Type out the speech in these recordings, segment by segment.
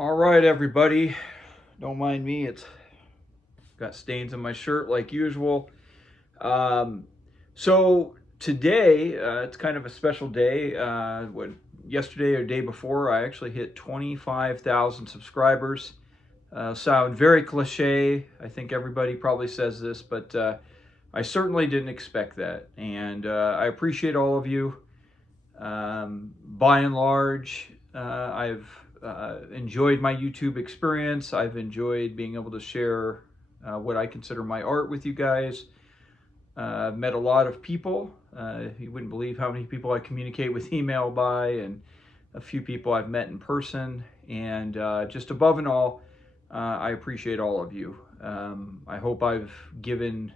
All right, everybody. Don't mind me. It's got stains on my shirt like usual. Um, so today, it's kind of a special day. Yesterday or day before, I actually hit 25,000 subscribers. Sound very cliche. I think everybody probably says this, but I certainly didn't expect that. And I appreciate all of you. By and large, I've enjoyed my YouTube experience. I've enjoyed being able to share what I consider my art with you guys. I've met a lot of people. You wouldn't believe how many people I communicate with email by, and a few people I've met in person. And just above and all, I appreciate all of you. I hope I've given.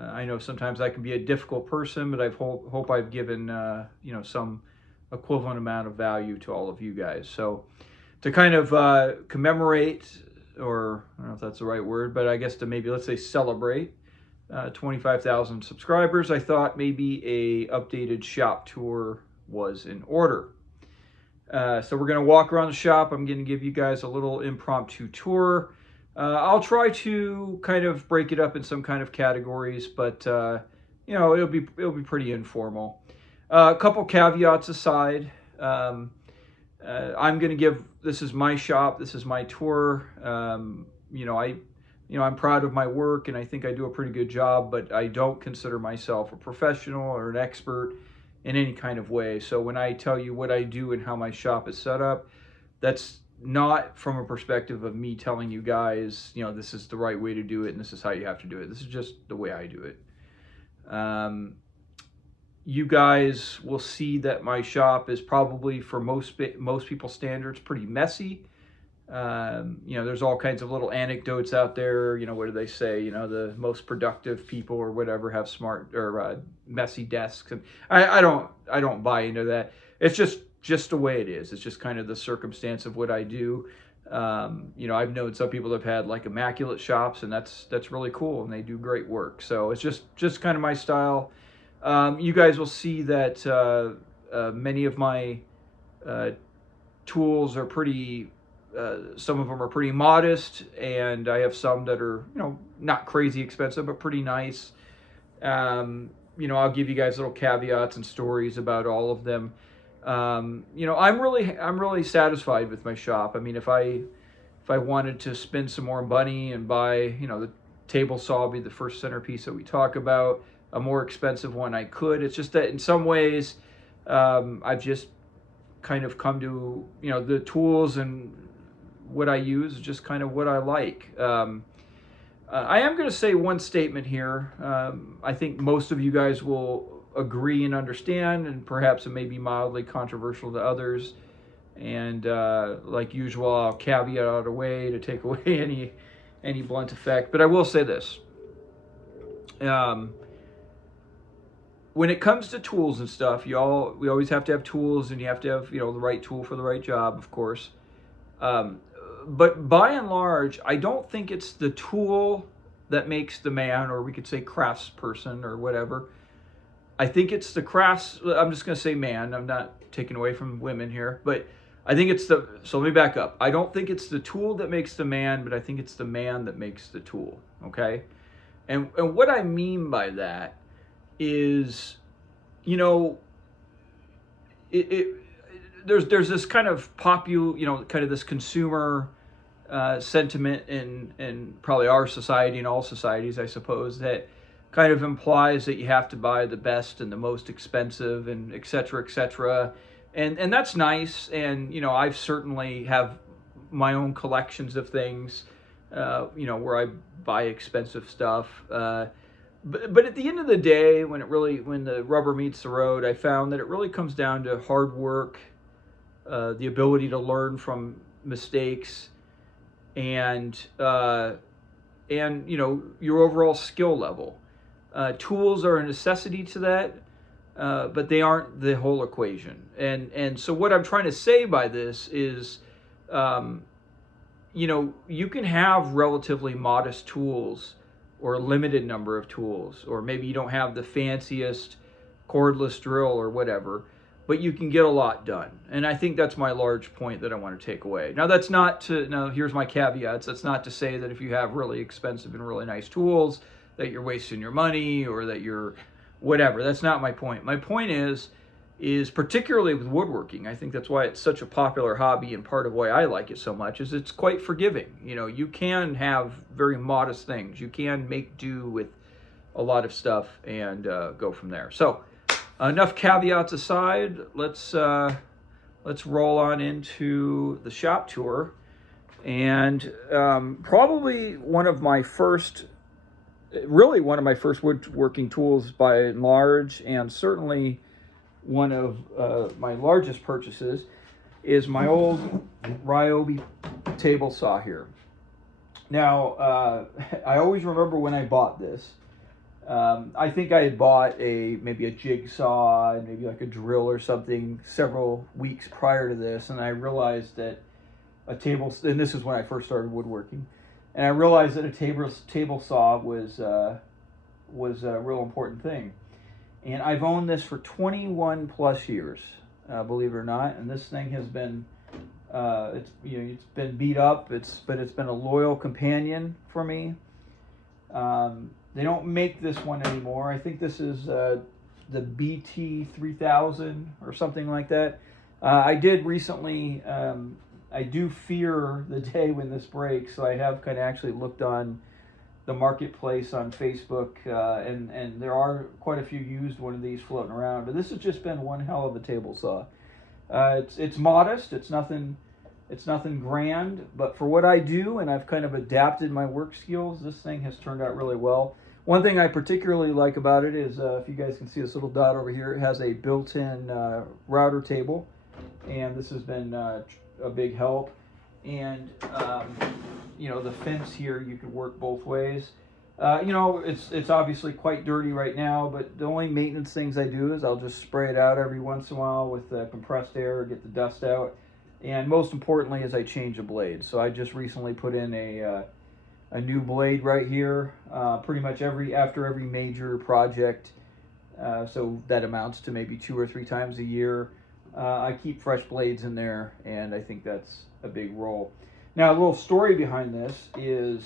I know sometimes I can be a difficult person, but I hope I've given some equivalent amount of value to all of you guys. So to kind of commemorate, or I don't know if that's the right word, but I guess to maybe let's say celebrate 25,000 subscribers, I thought maybe a updated shop tour was in order. So we're going to walk around the shop. I'm going to give you guys a little impromptu tour. I'll try to kind of break it up in some kind of categories, but it'll be pretty informal. A couple caveats aside. I'm going to give. This is my shop. This is my tour. I'm proud of my work, and I think I do a pretty good job. But I don't consider myself a professional or an expert in any kind of way. So when I tell you what I do and how my shop is set up, that's not from a perspective of me telling you guys, this is the right way to do it and this is how you have to do it. This is just the way I do it. You guys will see that my shop is probably, for most people's standards, pretty messy. There's all kinds of little anecdotes out there. What do they say? The most productive people or whatever have smart or messy desks. And I don't buy into that. It's just the way it is. It's just kind of the circumstance of what I do. I've known some people that have had like immaculate shops, and that's really cool, and they do great work. So it's just kind of my style. You guys will see that many of my tools are pretty. Some of them are pretty modest, and I have some that are not crazy expensive but pretty nice. I'll give you guys little caveats and stories about all of them. I'm really satisfied with my shop. I mean, if I wanted to spend some more money and buy, the table saw will be the first centerpiece that we talk about, a more expensive one, I could. It's just that in some ways, I've just kind of come to, the tools and what I use is just kind of what I like. I am going to say one statement here. I think most of you guys will agree and understand, and perhaps it may be mildly controversial to others. And like usual, I'll caveat it away to take away any blunt effect. But I will say this. When it comes to tools and stuff, we always have to have tools, and you have to have the right tool for the right job, of course. But by and large, I don't think it's the tool that makes the man, or we could say craftsperson or whatever. I think it's the crafts. I'm just going to say man. I'm not taking away from women here, but I think it's so let me back up. I don't think it's the tool that makes the man, but I think it's the man that makes the tool. Okay. And what I mean by that is, there's this kind of kind of this consumer sentiment in probably our society and all societies, I suppose, that kind of implies that you have to buy the best and the most expensive and et cetera, and that's nice. And I've certainly have my own collections of things, where I buy expensive stuff. But at the end of the day, when the rubber meets the road, I found that it really comes down to hard work, the ability to learn from mistakes, and your overall skill level. Tools are a necessity to that, but they aren't the whole equation. And so what I'm trying to say by this is, you can have relatively modest tools or a limited number of tools, or maybe you don't have the fanciest cordless drill or whatever. but you can get a lot done. And I think that's my large point that I want to take away. Now, that's not to, now here's my caveats. That's not to say that if you have really expensive and really nice tools, that you're wasting your money or that you're whatever. That's not my point. My point is particularly with woodworking, I think that's why it's such a popular hobby, and part of why I like it so much is it's quite forgiving. You know, you can have very modest things. You can make do with a lot of stuff and go from there. So enough caveats aside, let's roll on into the shop tour. And probably one of my first woodworking tools by and large, and certainly one of my largest purchases, is my old Ryobi table saw here. Now, I always remember when I bought this. I think I had bought maybe a jigsaw and maybe like a drill or something several weeks prior to this, and I realized that and this is when I first started woodworking, and I realized that a table saw was a real important thing. And I've owned this for 21 plus years, believe it or not. And this thing has been, it's been beat up. But it's been a loyal companion for me. They don't make this one anymore. I think this is the BT 3000 or something like that. I did recently. I do fear the day when this breaks, so I have kind of actually looked on the marketplace on Facebook, and there are quite a few used one of these floating around. But this has just been one hell of a table saw. It's modest. It's nothing grand. But for what I do, and I've kind of adapted my work skills, this thing has turned out really well. One thing I particularly like about it is, if you guys can see this little dot over here, it has a built-in router table, and this has been a big help. And the fence here, you could work both ways. It's obviously quite dirty right now, but the only maintenance things I do is I'll just spray it out every once in a while with compressed air, get the dust out. And most importantly is I change the blade. So I just recently put in a new blade right here, pretty much after every major project. So that amounts to maybe 2 or 3 times a year. I keep fresh blades in there, and I think that's a big role. Now, a little story behind this is,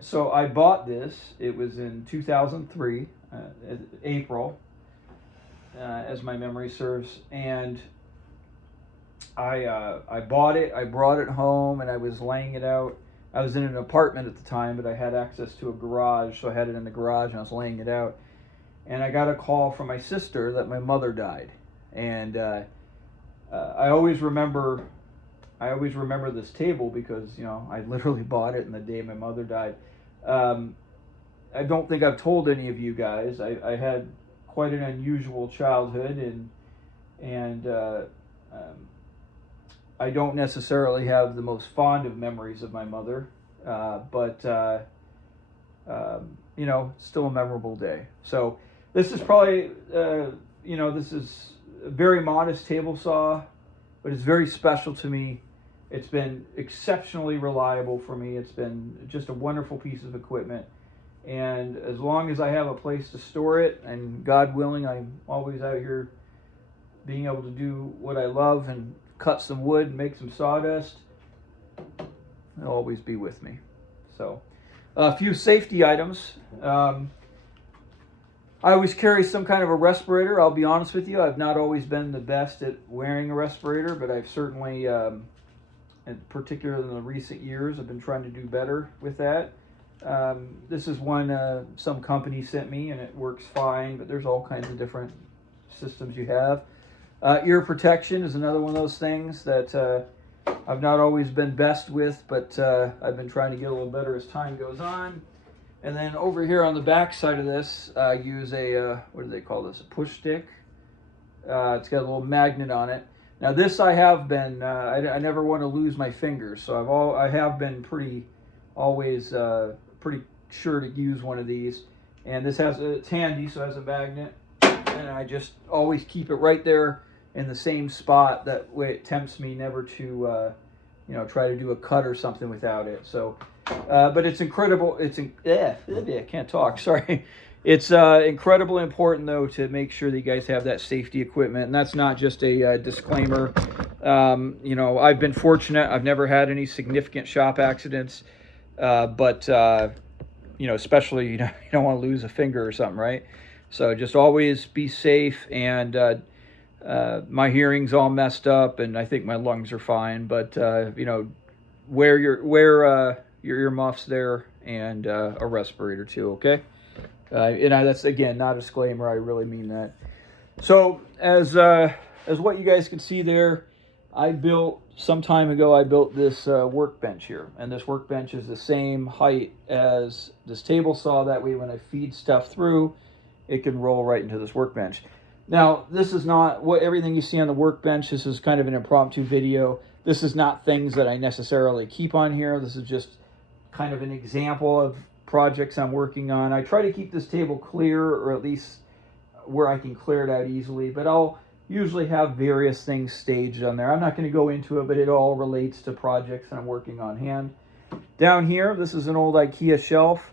so I bought this. It was in 2003, April, as my memory serves, and I bought it. I brought it home, and I was laying it out. I was in an apartment at the time, but I had access to a garage, so I had it in the garage, and I was laying it out. And I got a call from my sister that my mother died, and I always remember this table because I literally bought it in the day my mother died. I don't think I've told any of you guys. I had quite an unusual childhood, and I don't necessarily have the most fond of memories of my mother, but still a memorable day. So. This is probably, this is a very modest table saw, but it's very special to me. It's been exceptionally reliable for me. It's been just a wonderful piece of equipment. And as long as I have a place to store it, and God willing, I'm always out here being able to do what I love and cut some wood and make some sawdust, it'll always be with me. So, a few safety items. I always carry some kind of a respirator. I'll be honest with you, I've not always been the best at wearing a respirator, but I've certainly, and particularly in the recent years, I've been trying to do better with that. This is one some company sent me, and it works fine, but there's all kinds of different systems you have. Ear protection is another one of those things that I've not always been best with, but I've been trying to get a little better as time goes on. And then over here on the back side of this, I use a, what do they call this, a push stick. It's got a little magnet on it. Now this I have been, I never want to lose my fingers, so I have been always pretty sure to use one of these. And this it's handy, so it has a magnet. And I just always keep it right there in the same spot. That way it tempts me never to, try to do a cut or something without it. So. But it's incredible. I can't talk. Sorry. It's incredibly important, though, to make sure that you guys have that safety equipment. And that's not just a disclaimer. You know, I've been fortunate. I've never had any significant shop accidents. But you know, especially, you don't want to lose a finger or something, right? So just always be safe. And my hearing's all messed up, and I think my lungs are fine. But you know, wear your earmuffs there, and a respirator too. Okay. And that's, again, not a disclaimer. I really mean that. So as what you guys can see there, some time ago, I built this workbench here. And this workbench is the same height as this table saw. That way, when I feed stuff through, it can roll right into this workbench. Now, this is not everything you see on the workbench. This is kind of an impromptu video. This is not things that I necessarily keep on here. This is just kind of an example of projects I'm working on. I try to keep this table clear, or at least where I can clear it out easily, but I'll usually have various things staged on there. I'm not going to go into it, but it all relates to projects that I'm working on hand. Down here, this is an old IKEA shelf.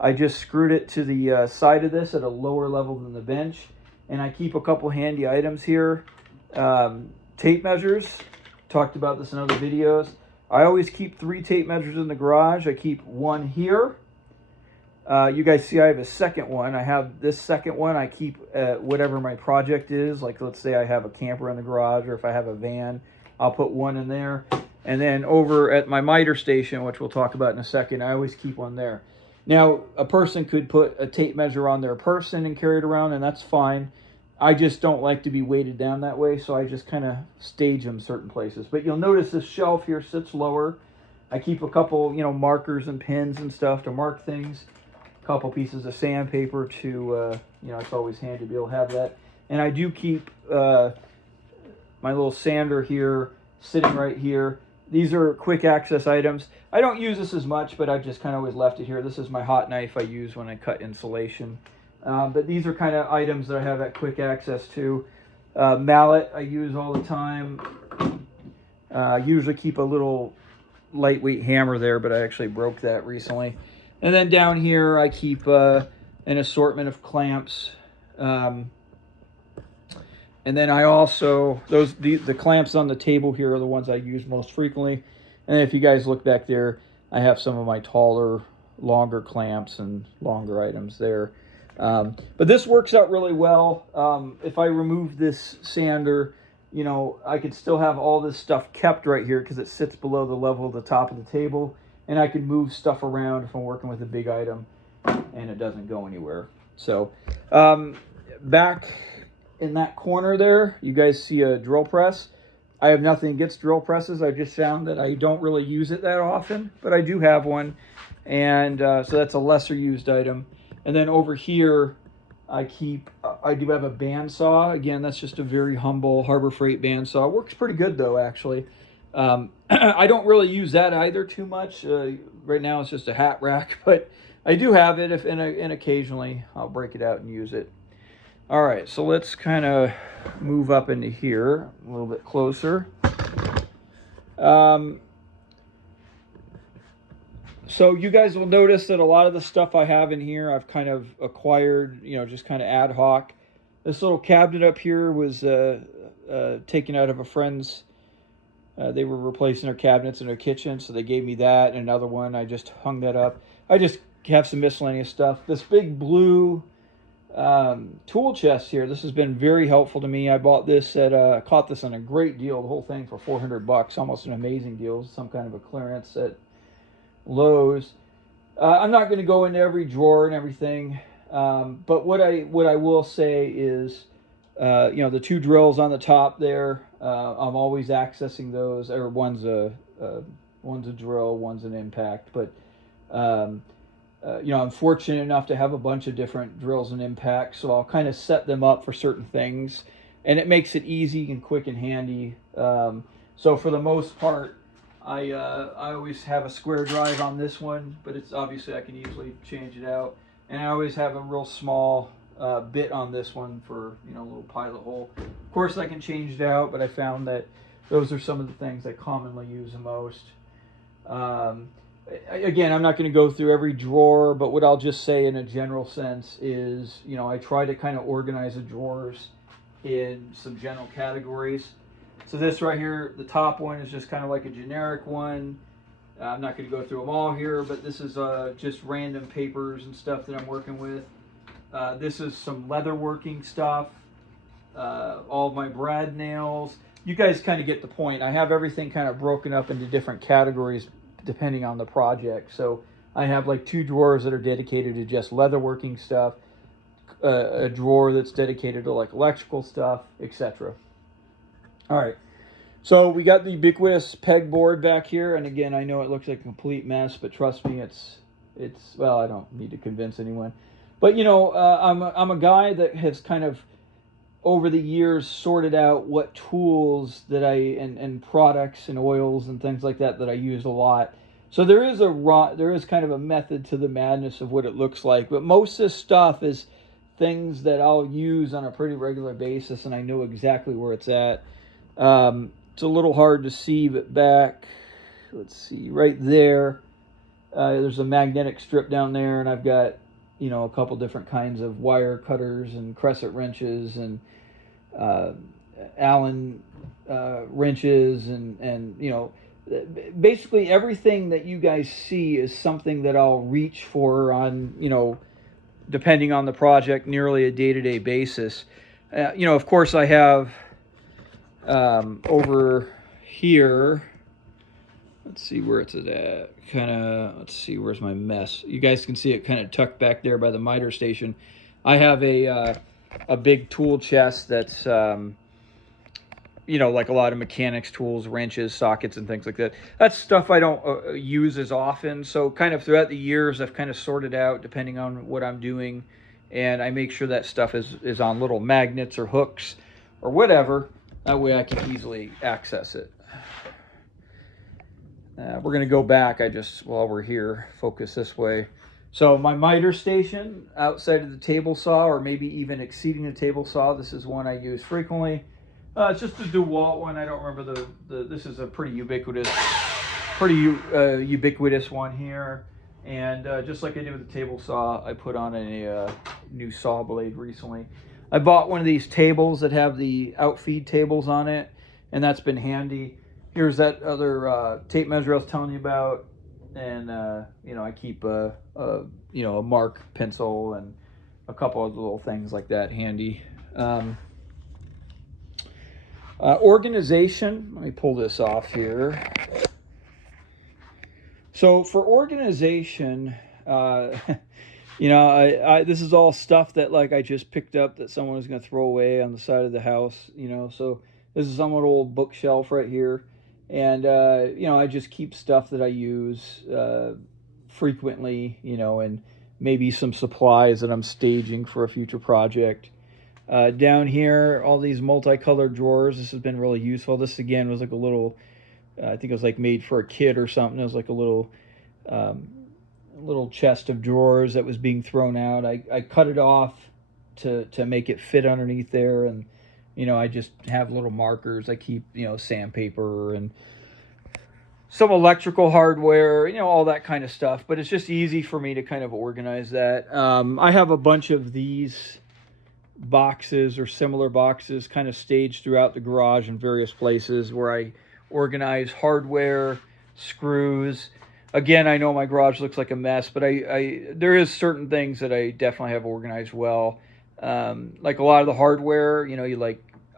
I just screwed it to the side of this at a lower level than the bench, and I keep a couple handy items here. Tape measures. Talked about this in other videos. I always keep 3 tape measures in the garage. I keep one here. You guys see I have a second one. I have this second one. I keep whatever my project is. Like, let's say I have a camper in the garage, or if I have a van, I'll put one in there. And then over at my miter station, which we'll talk about in a second, I always keep one there. Now, a person could put a tape measure on their person and carry it around, and that's fine. I just don't like to be weighted down that way, so I just kind of stage them certain places. But you'll notice this shelf here sits lower. I keep a couple, markers and pins and stuff to mark things. A couple pieces of sandpaper to, it's always handy to be able to have that. And I do keep my little sander here sitting right here. These are quick access items. I don't use this as much, but I've just kind of always left it here. This is my hot knife I use when I cut insulation. But these are kind of items that I have at quick access to. Mallet I use all the time. Usually keep a little lightweight hammer there, but I actually broke that recently. And then down here I keep an assortment of clamps. And then I also, the clamps on the table here are the ones I use most frequently. And if you guys look back there, I have some of my taller, longer clamps and longer items there. But this works out really well. If I remove this sander, I could still have all this stuff kept right here because it sits below the level of the top of the table. And I can move stuff around if I'm working with a big item and it doesn't go anywhere. So back in that corner there, you guys see a drill press. I have nothing against drill presses. I just found that I don't really use it that often, but I do have one. And so that's a lesser used item. And then over here, I do have a bandsaw. Again, that's just a very humble Harbor Freight bandsaw. It works pretty good though, actually. I don't really use that either too much. Right now it's just a hat rack, but I do have it and occasionally I'll break it out and use it. All right, so let's kind of move up into here a little bit closer. So you guys will notice that a lot of the stuff I have in here, I've kind of acquired, just kind of ad hoc. This little cabinet up here was taken out of a friend's. They were replacing their cabinets in their kitchen, so they gave me that. And another one, I just hung that up. I just have some miscellaneous stuff. This big blue tool chest here, this has been very helpful to me. I bought this I caught this on a great deal, the whole thing for $400, almost an amazing deal, some kind of a clearance at Lowe's. I'm not going to go into every drawer and everything, but what I will say is, the 2 drills on the top there, I'm always accessing those. Or one's a drill, one's an impact, but I'm fortunate enough to have a bunch of different drills and impacts, so I'll kind of set them up for certain things, and it makes it easy and quick and handy. So for the most part, I always have a square drive on this one, but it's obviously I can easily change it out, and I always have a real small bit on this one for a little pilot hole. Of course I can change it out, but I found that those are some of the things I commonly use the most. again, I'm not going to go through every drawer, but what I'll just say in a general sense is, I try to kind of organize the drawers in some general categories. So this right here, the top one is just kind of like a generic one. I'm not going to go through them all here, but this is just random papers and stuff that I'm working with. This is some leatherworking stuff. All of my brad nails. You guys kind of get the point. I have everything kind of broken up into different categories depending on the project. So I have like 2 drawers that are dedicated to just leatherworking stuff, a drawer that's dedicated to like electrical stuff, etc. All right. So we got the ubiquitous pegboard back here, and again, I know it looks like a complete mess, but trust me, it's well, I don't need to convince anyone. But I'm a guy that has kind of over the years sorted out what tools that and products and oils and things like that I use a lot. So there is kind of a method to the madness of what it looks like, but most of this stuff is things that I'll use on a pretty regular basis, and I know exactly where it's at. It's a little hard to see, but back, let's see, right there, there's a magnetic strip down there, and I've got, a couple different kinds of wire cutters and crescent wrenches and Allen wrenches and basically everything that you guys see is something that I'll reach for on, depending on the project, nearly a day-to-day basis. Of course I have over here, let's see where it's at. Let's see, where's my mess? You guys can see it kind of tucked back there by the miter station. I have a big tool chest that's, like a lot of mechanics tools, wrenches, sockets, and things like that. That's stuff I don't use as often. So kind of throughout the years, I've kind of sorted out depending on what I'm doing. And I make sure that stuff is on little magnets or hooks or whatever. That way I can easily access it. We're going to go back. While we're here, focus this way. So my miter station outside of the table saw, or maybe even exceeding the table saw, this is one I use frequently. It's just a DeWalt one. I don't remember this is a pretty ubiquitous one here. And just like I did with the table saw, I put on a new saw blade recently. I bought one of these tables that have the outfeed tables on it, and that's been handy. Here's that other tape measure I was telling you about, and I keep a mark pencil and a couple of little things like that handy. Organization. Let me pull this off here. So for organization, this is all stuff that I just picked up that someone was going to throw away on the side of the house. So this is some old bookshelf right here. And, I just keep stuff that I use frequently, and maybe some supplies that I'm staging for a future project. Down here, all these multicolored drawers. This has been really useful. This, again, was like a little, I think it was made for a kid or something. It was like a little chest of drawers that was being thrown out. I cut it off to make it fit underneath there, and I just have little markers. I keep, sandpaper and some electrical hardware, all that kind of stuff. But it's just easy for me to kind of organize that. I have a bunch of these boxes or similar boxes kind of staged throughout the garage in various places where I organize hardware, screws. Again, I know my garage looks like a mess, but there is certain things that I definitely have organized well. Like a lot of the hardware,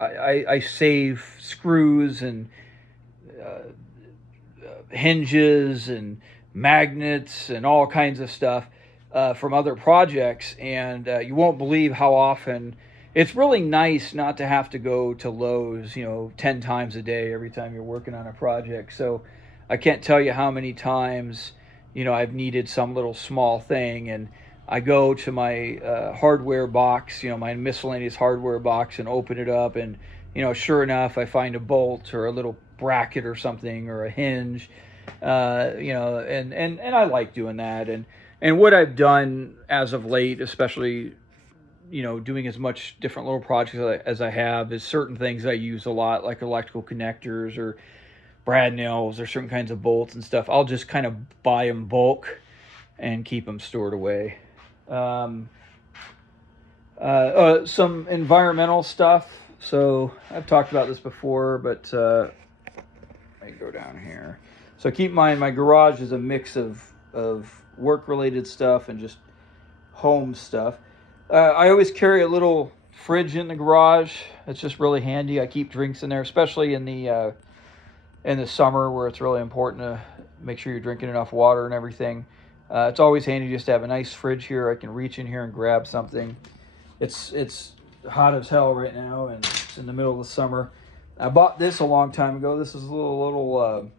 I save screws and hinges and magnets and all kinds of stuff from other projects, and you won't believe how often. It's really nice not to have to go to Lowe's 10 times a day every time you're working on a project. So I can't tell you how many times I've needed some little small thing, and I go to my hardware box, my miscellaneous hardware box, and open it up, and sure enough, I find a bolt or a little bracket or something or a hinge, and I like doing that. And what I've done as of late, especially doing as much different little projects as I have, is certain things I use a lot, like electrical connectors or brad nails or certain kinds of bolts and stuff, I'll just kind of buy them bulk and keep them stored away. Some environmental stuff. So I've talked about this before, but let me go down here. So keep in mind, my garage is a mix of work-related stuff and just home stuff. I always carry a little fridge in the garage. It's just really handy. I keep drinks in there, especially in the summer where it's really important to make sure you're drinking enough water and everything. It's always handy just to have a nice fridge here. I can reach in here and grab something. It's hot as hell right now, and it's in the middle of the summer. I bought this a long time ago. This is a little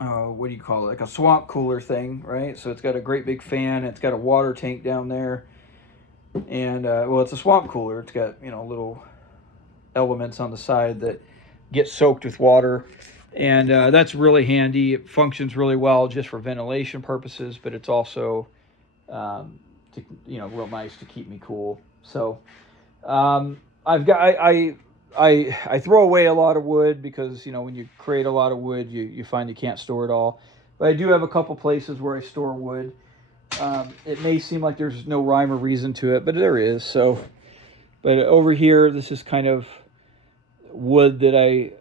what do you call it? Like a swamp cooler thing, right? So it's got a great big fan. It's got a water tank down there. And, well, it's a swamp cooler. It's got, you know, little elements on the side that get soaked with water. And that's really handy. It functions really well just for ventilation purposes, but it's also, real nice to keep me cool. So I've got, I throw away a lot of wood because, you know, when you create a lot of wood, you find you can't store it all. But I do have a couple places where I store wood. It may seem like there's no rhyme or reason to it, but there is. So, but over here, this is kind of wood that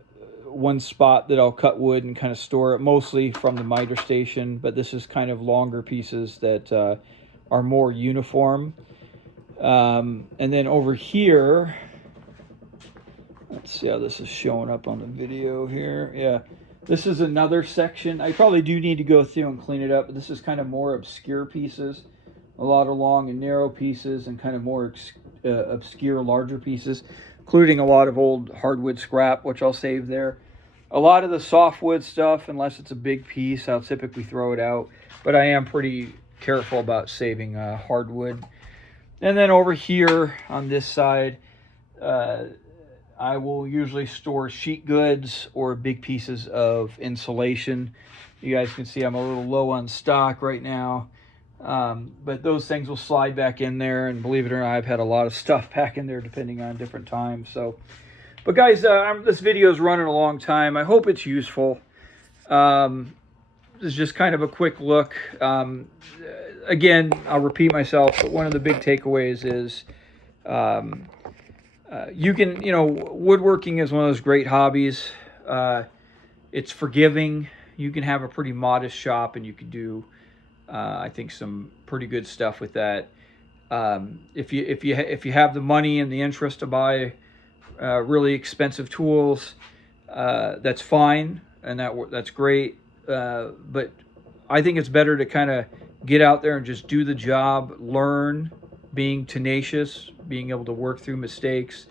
one spot that I'll cut wood and kind of store it, mostly from the miter station. But this is kind of longer pieces that are more uniform. And then over here, let's see how this is showing up on the video here. Yeah, this is another section. I probably do need to go through and clean it up, but this is kind of more obscure pieces. A lot of long and narrow pieces and kind of more obscure larger pieces, including a lot of old hardwood scrap, which I'll save there. A lot of the softwood stuff, unless it's a big piece, I'll typically throw it out. But I am pretty careful about saving hardwood. And then over here on this side, I will usually store sheet goods or big pieces of insulation. You guys can see I'm a little low on stock right now. But those things will slide back in there, and believe it or not, I've had a lot of stuff back in there depending on different times. So, but guys, this video is running a long time. I hope it's useful. This is just kind of a quick look. Again, I'll repeat myself, but one of the big takeaways is woodworking is one of those great hobbies. It's forgiving. You can have a pretty modest shop, and you can do I think some pretty good stuff with that. If you have the money and the interest to buy really expensive tools, that's fine, and that's great. But I think it's better to kind of get out there and just do the job, learn, being tenacious, being able to work through mistakes,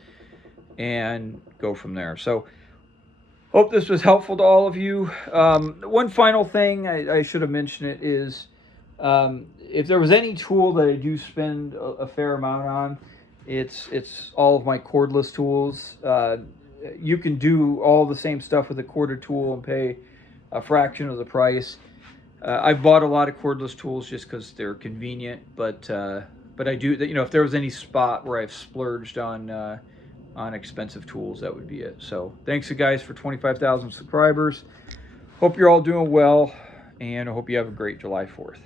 and go from there. So hope this was helpful to all of you. One final thing I should have mentioned it is, if there was any tool that I do spend a fair amount on, it's all of my cordless tools. You can do all the same stuff with a corded tool and pay a fraction of the price. I've bought a lot of cordless tools just because they're convenient, but I do, if there was any spot where I've splurged on expensive tools, that would be it. So thanks, you guys, for 25,000 subscribers. Hope you're all doing well, and I hope you have a great July 4th.